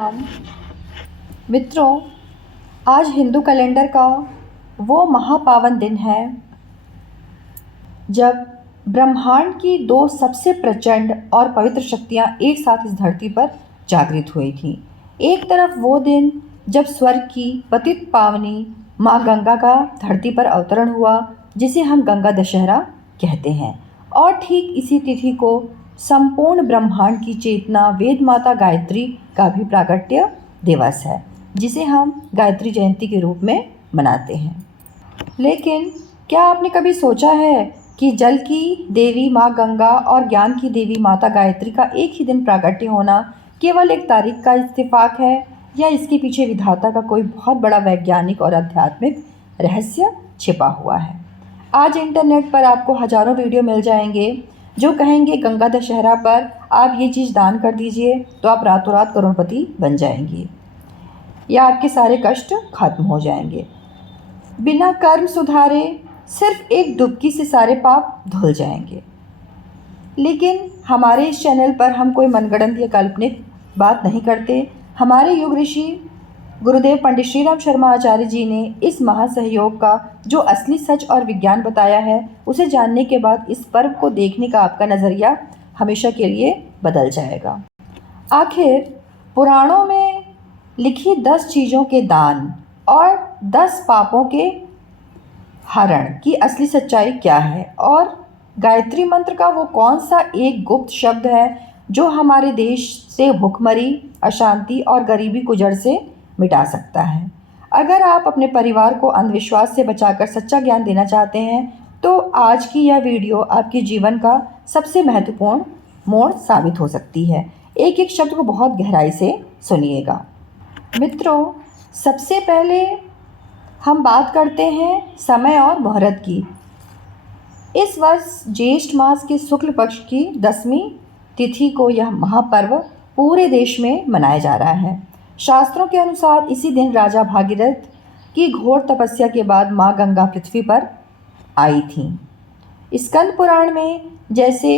हम मित्रों, आज हिंदू कैलेंडर का वो महापावन दिन है जब ब्रह्मांड की दो सबसे प्रचंड और पवित्र शक्तियां एक साथ इस धरती पर जागृत हुई थीं। एक तरफ वो दिन जब स्वर्ग की पतित पावनी माँ गंगा का धरती पर अवतरण हुआ, जिसे हम गंगा दशहरा कहते हैं, और ठीक इसी तिथि को संपूर्ण ब्रह्मांड की चेतना वेद माता गायत्री का भी प्राकट्य दिवस है, जिसे हम गायत्री जयंती के रूप में मनाते हैं। लेकिन क्या आपने कभी सोचा है कि जल की देवी माँ गंगा और ज्ञान की देवी माता गायत्री का एक ही दिन प्राकट्य होना केवल एक तारीख का इत्तेफाक है, या इसके पीछे विधाता का कोई बहुत बड़ा वैज्ञानिक और आध्यात्मिक रहस्य छिपा हुआ है? आज इंटरनेट पर आपको हजारों वीडियो मिल जाएंगे जो कहेंगे गंगा दशहरा पर आप ये चीज़ दान कर दीजिए तो आप रातों रात करोड़पति बन जाएंगे, या आपके सारे कष्ट खत्म हो जाएंगे। बिना कर्म सुधारे सिर्फ एक डुबकी से सारे पाप धुल जाएंगे। लेकिन हमारे इस चैनल पर हम कोई मनगढ़ंत या काल्पनिक बात नहीं करते। हमारे युग ऋषि गुरुदेव पंडित श्री राम शर्मा आचार्य जी ने इस महासहयोग का जो असली सच और विज्ञान बताया है, उसे जानने के बाद इस पर्व को देखने का आपका नज़रिया हमेशा के लिए बदल जाएगा। आखिर पुराणों में लिखी 10 चीज़ों के दान और 10 पापों के हरण की असली सच्चाई क्या है, और गायत्री मंत्र का वो कौन सा एक गुप्त शब्द है जो हमारे देश से भुखमरी, अशांति और गरीबी को जड़ से मिटा सकता है। अगर आप अपने परिवार को अंधविश्वास से बचाकर सच्चा ज्ञान देना चाहते हैं तो आज की यह वीडियो आपके जीवन का सबसे महत्वपूर्ण मोड़ साबित हो सकती है। एक एक शब्द को बहुत गहराई से सुनिएगा। मित्रों, सबसे पहले हम बात करते हैं समय और मुहूर्त की। इस वर्ष ज्येष्ठ मास के शुक्ल पक्ष की 10वीं तिथि को यह महापर्व पूरे देश में मनाया जा रहा है। शास्त्रों के अनुसार इसी दिन राजा भागीरथ की घोर तपस्या के बाद माँ गंगा पृथ्वी पर आई थीं। स्कंद पुराण में जैसे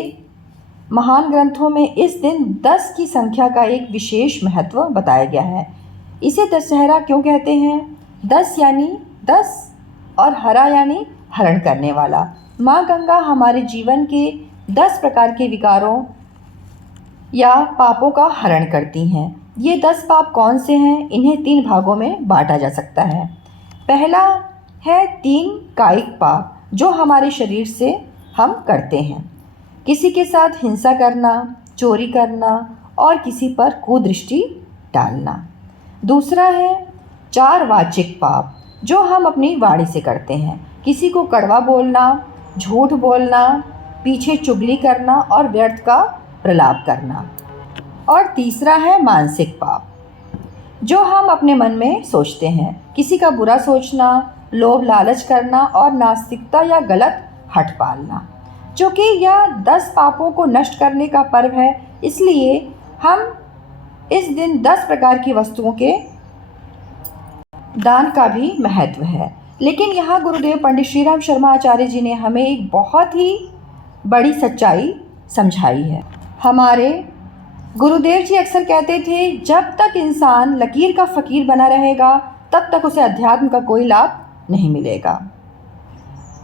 महान ग्रंथों में इस दिन 10 की संख्या का एक विशेष महत्व बताया गया है। इसे दशहरा क्यों कहते हैं? 10 यानी 10 और हरा यानी हरण करने वाला। माँ गंगा हमारे जीवन के 10 प्रकार के विकारों या पापों का हरण करती हैं। ये 10 पाप कौन से हैं? इन्हें 3 भागों में बांटा जा सकता है। पहला है 3 कायिक पाप, जो हमारे शरीर से हम करते हैं। किसी के साथ हिंसा करना, चोरी करना और किसी पर कुदृष्टि डालना। दूसरा है 4 वाचिक पाप, जो हम अपनी वाणी से करते हैं। किसी को कड़वा बोलना, झूठ बोलना, पीछे चुगली करना और व्यर्थ का प्रलाप करना। और तीसरा है मानसिक पाप, जो हम अपने मन में सोचते हैं। किसी का बुरा सोचना, लोभ लालच करना और नास्तिकता या गलत हठ पालना। चूँकि यह 10 पापों को नष्ट करने का पर्व है, इसलिए हम इस दिन 10 प्रकार की वस्तुओं के दान का भी महत्व है। लेकिन यहाँ गुरुदेव पंडित श्री राम शर्मा आचार्य जी ने हमें एक बहुत ही बड़ी सच्चाई समझाई है। हमारे गुरुदेव जी अक्सर कहते थे, जब तक इंसान लकीर का फ़कीर बना रहेगा तब तक उसे अध्यात्म का कोई लाभ नहीं मिलेगा।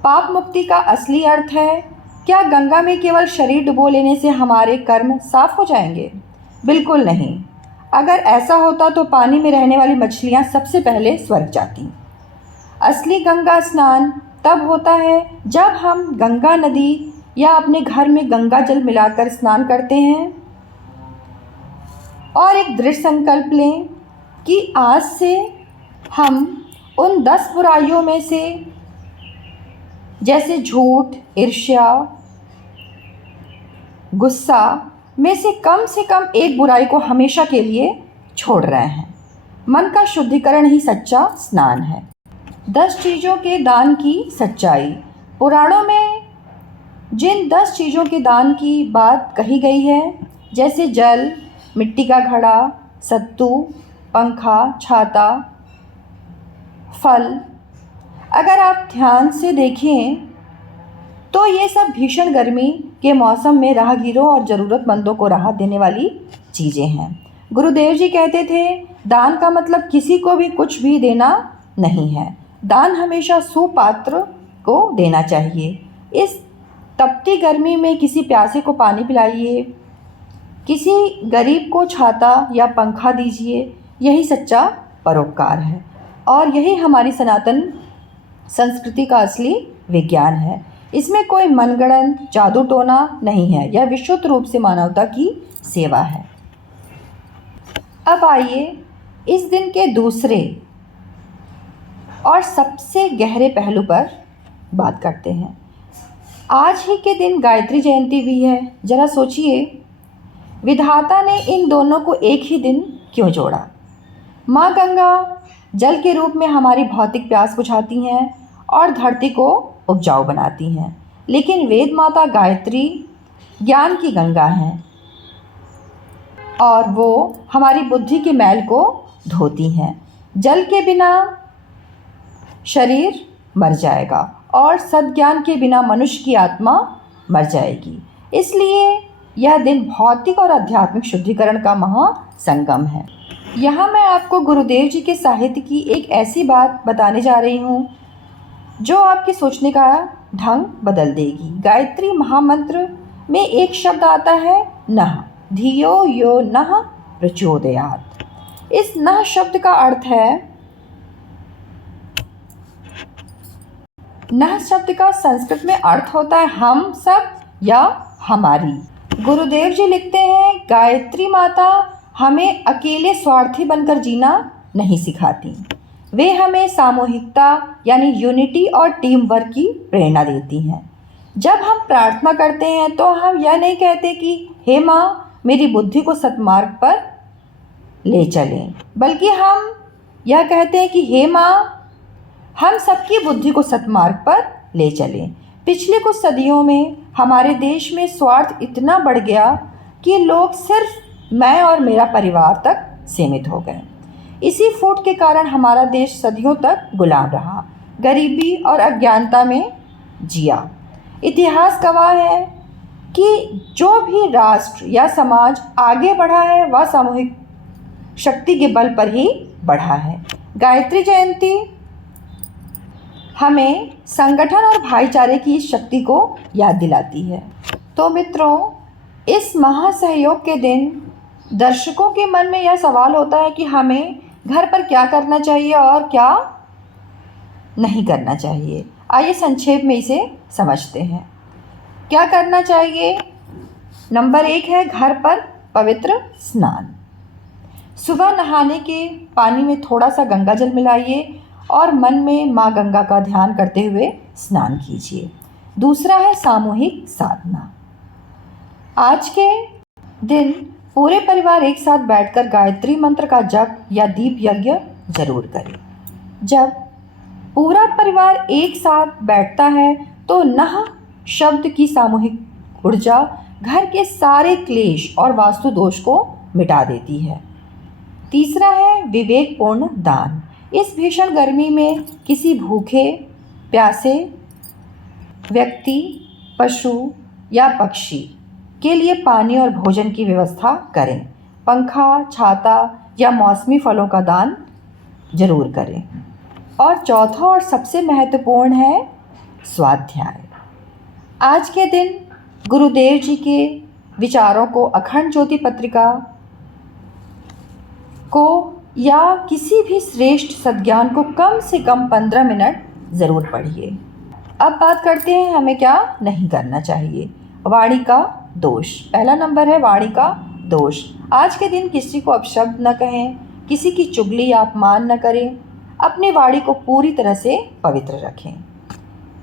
पाप मुक्ति का असली अर्थ है, क्या गंगा में केवल शरीर डुबो लेने से हमारे कर्म साफ हो जाएंगे? बिल्कुल नहीं। अगर ऐसा होता तो पानी में रहने वाली मछलियाँ सबसे पहले स्वर्ग जाती। असली गंगा स्नान तब होता है जब हम गंगा नदी या अपने घर में गंगा जल मिलाकर स्नान करते हैं और एक दृढ़ संकल्प लें कि आज से हम उन 10 बुराइयों में से, जैसे झूठ, ईर्ष्या, गुस्सा में से कम एक बुराई को हमेशा के लिए छोड़ रहे हैं। मन का शुद्धिकरण ही सच्चा स्नान है। 10 चीज़ों के दान की सच्चाई। पुराणों में जिन 10 चीज़ों के दान की बात कही गई है, जैसे जल, मिट्टी का घड़ा, सत्तू, पंखा, छाता, फल, अगर आप ध्यान से देखें तो ये सब भीषण गर्मी के मौसम में राहगीरों और ज़रूरतमंदों को राहत देने वाली चीज़ें हैं। गुरुदेव जी कहते थे, दान का मतलब किसी को भी कुछ भी देना नहीं है। दान हमेशा सुपात्र को देना चाहिए। इस तपती गर्मी में किसी प्यासे को पानी पिलाइए, किसी गरीब को छाता या पंखा दीजिए। यही सच्चा परोपकार है और यही हमारी सनातन संस्कृति का असली विज्ञान है। इसमें कोई मनगढ़ंत जादू टोना नहीं है, यह विशुद्ध रूप से मानवता की सेवा है। अब आइए इस दिन के दूसरे और सबसे गहरे पहलू पर बात करते हैं। आज ही के दिन गायत्री जयंती भी है। जरा सोचिए, विधाता ने इन दोनों को एक ही दिन क्यों जोड़ा? माँ गंगा जल के रूप में हमारी भौतिक प्यास बुझाती हैं और धरती को उपजाऊ बनाती हैं, लेकिन वेद माता गायत्री ज्ञान की गंगा हैं और वो हमारी बुद्धि के मैल को धोती हैं। जल के बिना शरीर मर जाएगा और सद्ज्ञान के बिना मनुष्य की आत्मा मर जाएगी। इसलिए यह दिन भौतिक और आध्यात्मिक शुद्धिकरण का महासंगम है। यहाँ मैं आपको गुरुदेव जी के साहित्य की एक ऐसी बात बताने जा रही हूँ जो आपके सोचने का ढंग बदल देगी। गायत्री महामंत्र में एक शब्द आता है नः, धियो यो नः प्रचोदयात्। इस नः शब्द का अर्थ है, नः शब्द का संस्कृत में अर्थ होता है हम सब या हमारी। गुरुदेव जी लिखते हैं, गायत्री माता हमें अकेले स्वार्थी बनकर जीना नहीं सिखाती, वे हमें सामूहिकता यानी यूनिटी और टीम वर्क की प्रेरणा देती हैं। जब हम प्रार्थना करते हैं तो हम यह नहीं कहते कि हे माँ मेरी बुद्धि को सत्मार्ग पर ले चलें, बल्कि हम यह कहते हैं कि हे माँ हम सबकी बुद्धि को सत्मार्ग पर ले चलें। पिछले कुछ सदियों में हमारे देश में स्वार्थ इतना बढ़ गया कि लोग सिर्फ मैं और मेरा परिवार तक सीमित हो गए। इसी फूट के कारण हमारा देश सदियों तक गुलाम रहा, गरीबी और अज्ञानता में जिया। इतिहास गवाह है कि जो भी राष्ट्र या समाज आगे बढ़ा है वह सामूहिक शक्ति के बल पर ही बढ़ा है। गायत्री जयंती हमें संगठन और भाईचारे की इस शक्ति को याद दिलाती है। तो मित्रों, इस महासहयोग के दिन दर्शकों के मन में यह सवाल होता है कि हमें घर पर क्या करना चाहिए और क्या नहीं करना चाहिए। आइए संक्षेप में इसे समझते हैं। क्या करना चाहिए? नंबर 1 है घर पर पवित्र स्नान। सुबह नहाने के पानी में थोड़ा सा गंगा जल मिलाइए और मन में माँ गंगा का ध्यान करते हुए स्नान कीजिए। दूसरा है सामूहिक साधना। आज के दिन पूरे परिवार एक साथ बैठकर गायत्री मंत्र का जप या दीप यज्ञ जरूर करें। जब पूरा परिवार एक साथ बैठता है तो नः शब्द की सामूहिक ऊर्जा घर के सारे क्लेश और वास्तु दोष को मिटा देती है। तीसरा है विवेकपूर्ण दान। इस भीषण गर्मी में किसी भूखे प्यासे व्यक्ति, पशु या पक्षी के लिए पानी और भोजन की व्यवस्था करें। पंखा, छाता या मौसमी फलों का दान जरूर करें। और चौथा और सबसे महत्वपूर्ण है स्वाध्याय। आज के दिन गुरुदेव जी के विचारों को अखंड ज्योति पत्रिका को या किसी भी श्रेष्ठ सद्ज्ञान को कम से कम 15 मिनट ज़रूर पढ़िए। अब बात करते हैं हमें क्या नहीं करना चाहिए। वाणी का दोष। पहला नंबर है वाणी का दोष। आज के दिन किसी को अपशब्द न कहें, किसी की चुगली या अपमान न करें, अपनी वाणी को पूरी तरह से पवित्र रखें।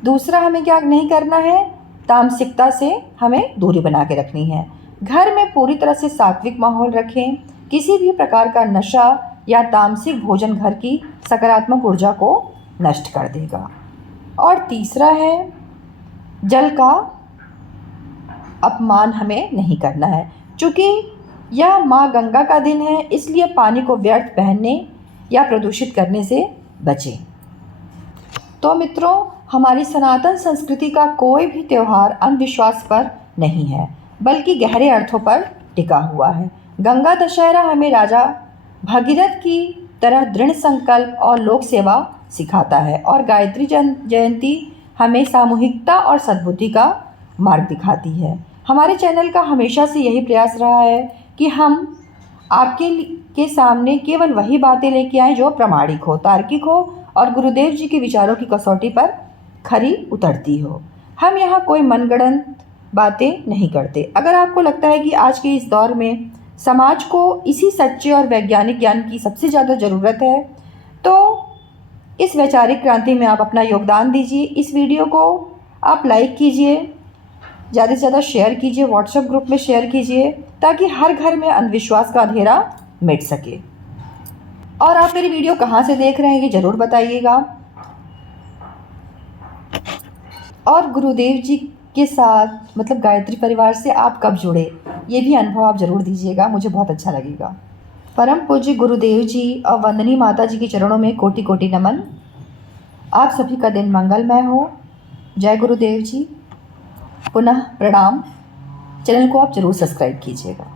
दूसरा हमें क्या नहीं करना है? तामसिकता से हमें दूरी बना के रखनी है। घर में पूरी तरह से सात्विक माहौल रखें। किसी भी प्रकार का नशा या तामसिक भोजन घर की सकारात्मक ऊर्जा को नष्ट कर देगा। और तीसरा है जल का अपमान हमें नहीं करना है। चूँकि यह माँ गंगा का दिन है, इसलिए पानी को व्यर्थ बहने या प्रदूषित करने से बचें। तो मित्रों, हमारी सनातन संस्कृति का कोई भी त्यौहार अंधविश्वास पर नहीं है, बल्कि गहरे अर्थों पर टिका हुआ है। गंगा दशहरा हमें राजा भगीरथ की तरह दृढ़ संकल्प और लोक सेवा सिखाता है, और गायत्री जयंती हमें सामूहिकता और सद्बुद्धि का मार्ग दिखाती है। हमारे चैनल का हमेशा से यही प्रयास रहा है कि हम के सामने केवल वही बातें लेके आएँ जो प्रामाणिक हो, तार्किक हो और गुरुदेव जी के विचारों की कसौटी पर खरी उतरती हो। हम यहाँ कोई मनगढ़ंत बातें नहीं करते। अगर आपको लगता है कि आज के इस दौर में समाज को इसी सच्चे और वैज्ञानिक ज्ञान की सबसे ज़्यादा ज़रूरत है, तो इस वैचारिक क्रांति में आप अपना योगदान दीजिए। इस वीडियो को आप लाइक कीजिए, ज़्यादा से ज़्यादा शेयर कीजिए, व्हाट्सएप ग्रुप में शेयर कीजिए, ताकि हर घर में अंधविश्वास का अंधेरा मिट सके। और आप मेरी वीडियो कहाँ से देख रहे हैं ये ज़रूर बताइएगा, और गुरुदेव जी के साथ मतलब गायत्री परिवार से आप कब जुड़े, ये भी अनुभव आप ज़रूर दीजिएगा, मुझे बहुत अच्छा लगेगा। परम पूज्य गुरुदेव जी और वंदनीय माता जी के चरणों में कोटि कोटि नमन। आप सभी का दिन मंगलमय हो। जय गुरुदेव जी। पुनः प्रणाम। चैनल को आप ज़रूर सब्सक्राइब कीजिएगा।